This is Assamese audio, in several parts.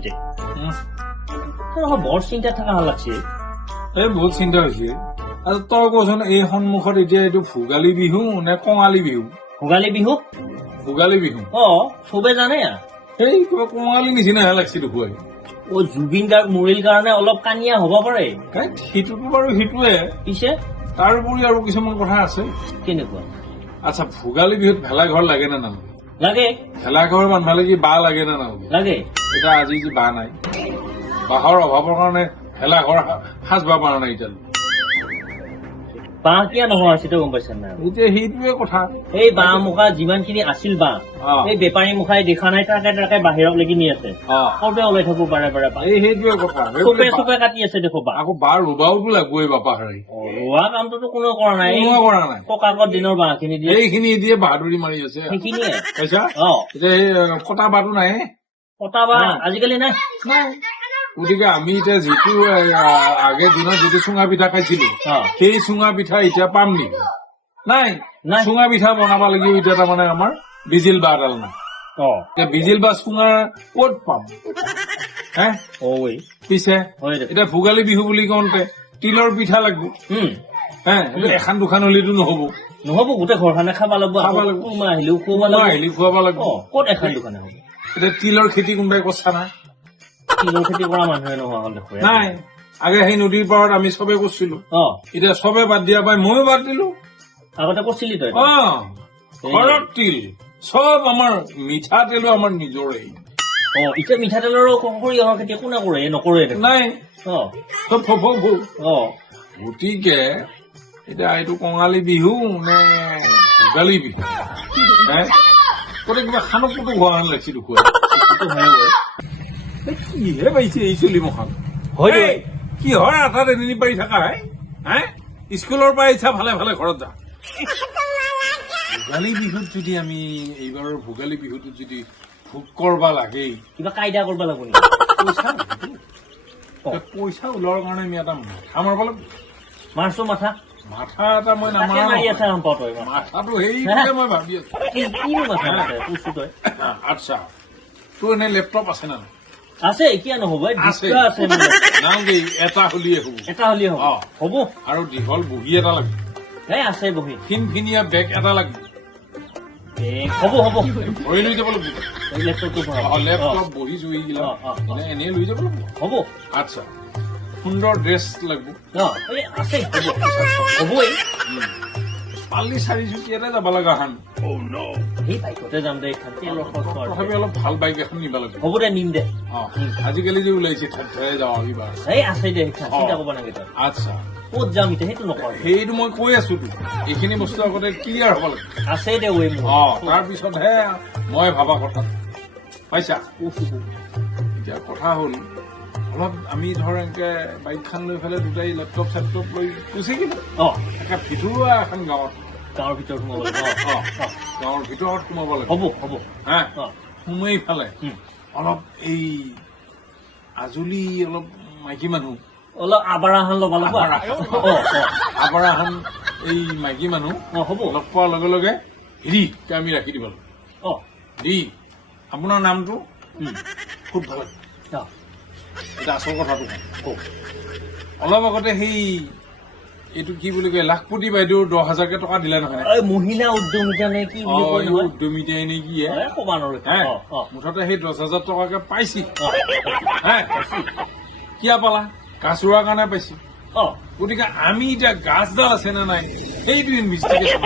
পিতেক বৰ চিন্তা থকা হাল লাগছে এই বহুত চিন্তা হৈছে আৰু তই কচোন এই সন্মুখত এতিয়া এইটো ভোগালী বিহু নে কঙালী বিহু ভোগালী বিহু ভোগালী বিহু চবে জানে এই কিবা কঙালী নিচিনাহে লাগছে দেখুৱাই জুবিন গাৰ্গ মৰিল কাৰণে অলপ কানিয়া হব পাৰে সেইটোতো বাৰু সেইটোৱে পিছে তাৰ উপৰি আৰু কিছুমান কথা আছে কেনেকুৱা আচ্ছা ভোগালী বিহুত ভেলাঘৰ লাগে নে নালাগে লাগে ভেলাঘৰ বান্ধালে কি বাঁহ লাগে নে নালাগে লাগে এতিয়া আজি যি বাঁহ নাই বাঁহৰ অভাৱৰ কাৰণে ভেলাঘৰ সাজবা পৰা নাই এতিয়ালৈ বাঁহ কিয় নোহোৱা হৈছে গম পাইছা নাই এতিয়া সেইটোৱে কথা এই বাঁহ মুখা যিমানখিনি আছিল বাঁহ এই বেপাৰী মুখাই দেখা নাই ট্ৰাকে ট্ৰাকে বাহিৰত লাগি নি আছে সবে ওলাই থাকো বাৰে বাৰে এই সেইটোৱে কথা চুপে চুপে কাটি আছে দেখো বাঁহ আকৌ বাঁহ ৰুবাওতো লাগবই বাপা হাৰি ৰোৱা কামটোতো কোনেও কৰা নাই কৰা নাই ককাকৰ দিনৰ বাঁহখিনি দিয়ে এইখিনি দিয়ে বাহাদুৰি মাৰি আছে সেইখিনিয়ে পাইছা এতিয়া এই কটা বাঁহটো নাই কটা বাঁহ আজিকালি নাই গতিকে আমি এতিয়া যিটো আগে দিনত যিটো চুঙা পিঠা খাইছিলো সেই চুঙা পিঠা এতিয়া পাম নেকি নাই চুঙা পিঠা বনাব লাগিব এতিয়া তাৰমানে আমাৰ বিজিল বাঁহ এডাল নাই এতিয়া বিজিল বাঁহ চুঙা ক'ত পাম হে পিছে এতিয়া ভোগালী বিহু বুলি কওঁতে তিলৰ পিঠা লাগিব হে এখন দুখন হলেতো নহব নহব গোটেই ঘৰখনে খাব লাগিব আহিলেও খুৱাব লাগিব ক'ত এখন দুখনে হ'ব এতিয়া তিলৰ খেতি কোনোবাই কছা নাই তিলৰ খেতি কৰা মানুহে নোহোৱা হল দেখুৱাই নাই আগে সেই নদীৰ পাৰত আমি চবে কৰিছিলো এতিয়া চবে বাদ দিয়া পাই ময়ো বাদ দিলো আগতে কৰিছিলি তই ঘৰত তিল চব আমাৰ মিঠাতেলো আমাৰ নিজৰে এতিয়া মিঠাতেলৰো সৰিয়হৰ খেতি কোনে কৰে নকৰে নাই চব গতিকে এতিয়া এইটো কঙালী বিহু নে ভোগালী বিহু গোটেই কিবা খানক কতো হোৱা হেন লাগিছে কিহে পাইছে এই চলি মখান কি হয় আঠাত এনে পাৰি থকা হে স্কুলৰ পৰা ইচ্ছা ভালে ভালে ঘৰত যা ভোগালী বিহুত যদি আমি এইবাৰৰ ভোগালী বিহুটোত যদি ভোগ কৰবা লাগে কিবা কাইদা কৰিব লাগিব পইচা ওলোৱাৰ কাৰণে আমি এটা মাথা মাৰিব লাগিব মাৰছো মাথা মাথা এটা মই নামাৰো মাথাটো সেইটোকে মই ভাবি আছো আচ্ছা তোৰ এনে লেপটপ আছে না আছে কিয় নহব আছে এটা হলিয়ে হব হ'ব আৰু দীঘল বহী এটা লাগিব আছে বহী ফিনফিনীয়া বেগ এটা লাগিব হ'ব ভৰি লৈ যাব লাগিব লেপটপ বহি চহি গিলা এনে লৈ যাব লাগিব হ'ব আচ্ছা সুন্দৰ ড্ৰেছ লাগিব আছে হ'বই পাল্লি চাৰি চুকীয়াতে যাব লগা হান সেই বাইকতে যাম দে তথাপি অলপ ভাল বাইক এখন নিব লাগিব হ'ব দে নিম দে আজিকালি যে ওলাইছে ঠাই যাওঁ এইবাৰ এই আছে দে চিন্তা কৰিব নালাগে তই আচ্ছা ক'ত যাম এতিয়া সেইটো নকৰ সেইটো মই কৈ আছো এইখিনি বস্তু আগতে ক্লিয়াৰ হ'ব লাগে আছে দে তাৰপিছতহে মই ভাবা কথা পাইছা এতিয়া কথা হ'ল অলপ আমি ধৰ এনেকে বাইকখন লৈ পেলাই দুটাই লেপটপ চেপটপ লৈ গুচি গলো একে ভিতৰুৱা এখন গাঁৱৰ ভিতৰত সোমাব লাগিব হ'ব হা সোমাই ফালে অলপ এই আজলি অলপ মাইকী মানুহ অলপ আবাৰাহান ল'ব লাগিব আবাৰাহান এই মাইকী মানুহ হ'ব লগ পোৱাৰ লগে লগে হেৰিকে আমি ৰাখি দিব লাগিব দি আপোনাৰ নামটো খুব ভাল লাগে এটা আচল কথাটো অলপ আগতে সেই এইটো কি বুলি কয় লাখপতি বাইদেউ 10,000 টকা দিলে নহয় মহিলা উদ্যমিতা নে কি উদ্যমিতাই নে কি মুঠতে সেই 10,000 টকাকে পাইছি কিয় পালা গাছ ৰোৱাৰ কাৰণে পাইছি গতিকে আমি এতিয়া গাছডাল আছে নে নাই সেইটো ইনভেষ্টিগেশ্যন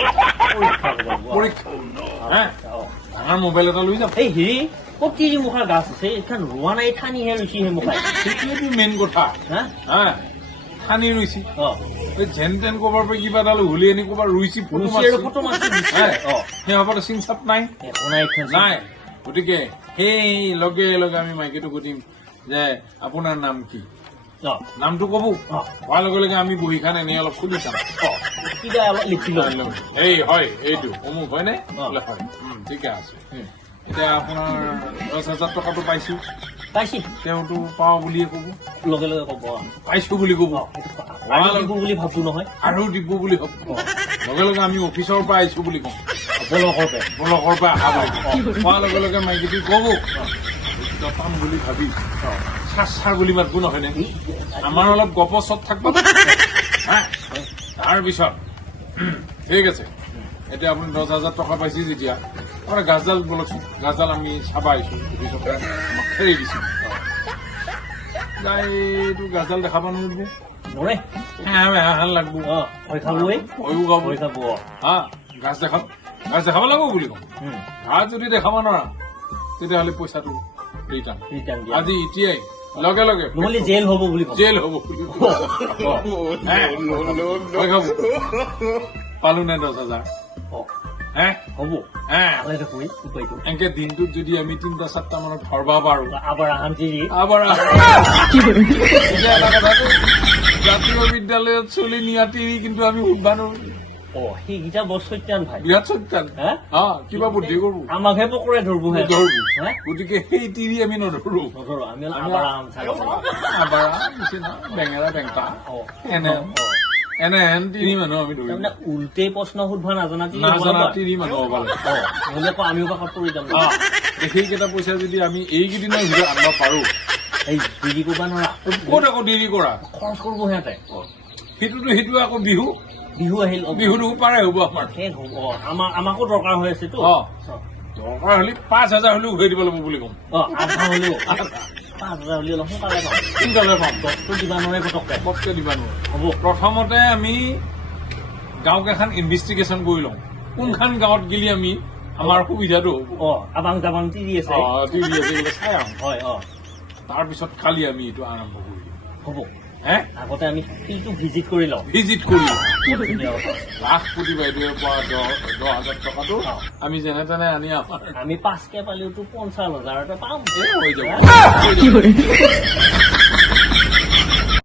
পৰীক্ষা ডাঙৰ মোবাইল এটা লৈ যাম এই হেৰি প্ৰতি মুখাৰ গাছ আছে এইখন ৰোৱা নাই ঠানিহে ৰুইছিহে মুখা সেইটোৱেতো মেইন কথা ঠানি ৰুইছি যেন তেন ক'ৰবাৰ পৰা কিবা এডাল উঘলি আনি ক'ৰবাৰ ৰুইছি ফটো মাৰিছি সেই হবলৈ চিন চাপ নাই গতিকে সেই লগে লগে আমি মাইকীটো সুধিম যে আপোনাৰ নাম কি নামটো কব কোৱাৰ লগে লগে আমি বহীখন এনেই অলপ খুলি চাম এই হয় এইটো অমুক হয়নে হয় ঠিকে আছে এতিয়া আপোনাৰ 10,000 টকাটো পাইছো তেওঁতো পাওঁ বুলিয়ে কব লগে লগে কব পাইছো বুলি কব বুলি ভাবছো নহয় আৰু দিব বুলি ভাব লগে লগে আমি অফিচৰ পৰা আহিছো বুলি কওঁ ব্লকৰ পৰা অহা বুলি কোৱাৰ লগে লগে মাইকীটো কব পাম বুলি ভাবি চাৰ বুলি মাতবো নহয় নে আমাৰ অলপ গপচত থাকব তাৰপিছত ঠিক আছে এতিয়া আপুনি 10,000 টকা পাইছে যেতিয়া আমাৰ গাছডাল বলকচোন গাছডাল আমি চাবা আহিছো অফিচতে আমাক খেৰি দিছো যাই এইটো গাছডাল দেখাব নোৱাৰিব নৰে হান লাগব ভয় খাবই ভয়ো খাব ভয় খাব হা গাছ দেখাব লাগিব বুলি কম গাছ যদি দেখাব নোৱাৰা তেতিয়াহ'লে পইচাটো ৰিটাৰ্ণ ৰিটাৰ্ণ দিয়া আজি এতিয়াই লগে লগে নহ'লে জেল হ'ব বুলি কম জেল হ'ব বুলি ভয় খাব পালো নে 10,000 হে হ'ব হে ভালে থাকোই উপায়টো এনেকে দিনটোত যদি আমি 3-4টা মানত ধৰব পাৰো আবাৰ আহাম চিৰি আবাৰ এতিয়া এটা কথাটো জাতীয় বিদ্যালয়ত চলি নিয়া তিৰি কিন্তু আমি সুধবা নোৱাৰো সেইকেইটা বৰ সত্যান ভাই বিৰাট সত্যান কিবা বুদ্ধি কৰো আমাকহে পকৰে ধৰবো হে গতিকে সেই তিৰি আমি নধৰো নধৰো আমি আবাৰ আহাম চাই আবাৰ নিচিনা বেঙেৰা বেংটা এনে তিৰি মানুহ আমি ধৰিম তাৰমানে উল্টেই প্ৰশ্ন সুধবা নাজানা তিৰি মানুহ হ'ব লাগে নহ'লে আকৌ আমিও কাষত পৰি যাম সেইকেইটা পইচা যদি আমি এইকেইদিনৰ ভিতৰত আনিব পাৰো এই দেৰি কৰিবা নোৱাৰা ক'ত আকৌ দেৰি কৰা খৰচ কৰিব সিহঁতে সেইটো আকৌ বিহু আহিল বিহুটো পাৰে হ'ব আমাৰ শেষ হ'ব আমাকো দৰকাৰ হৈ আছেতো দৰকাৰ হলে 5,000 হলেও ঘূৰাই দিব লাগিব বুলি কম আধা হলেও 5,000 হলেও অলপ সোনকালে পাম সোনকালে পাম 10টো দিবা নোৱাৰে পটককে দিবা নোৱাৰো হ'ব প্ৰথমতে আমি গাঁওকেইখন ইনভেষ্টিগেশ্যন কৰি লওঁ কোনখন গাঁৱত গেলি আমি আমাৰ সুবিধাটো হ'ব আবাং জাবাং তিৰি আছে চাই আহোঁ হয় তাৰপিছত খালি আমি এইটো আৰম্ভ কৰি দিওঁ হ'ব হে আগতে আমি ফিল্ডটো ভিজিট কৰি লওঁ লাখ কোটি বাইদেৱে পোৱা 10,000 টকাটো আমি যেনে তেনে আনি আমি 5কে পালেওতো 50,000 এটা পাম হৈ যাব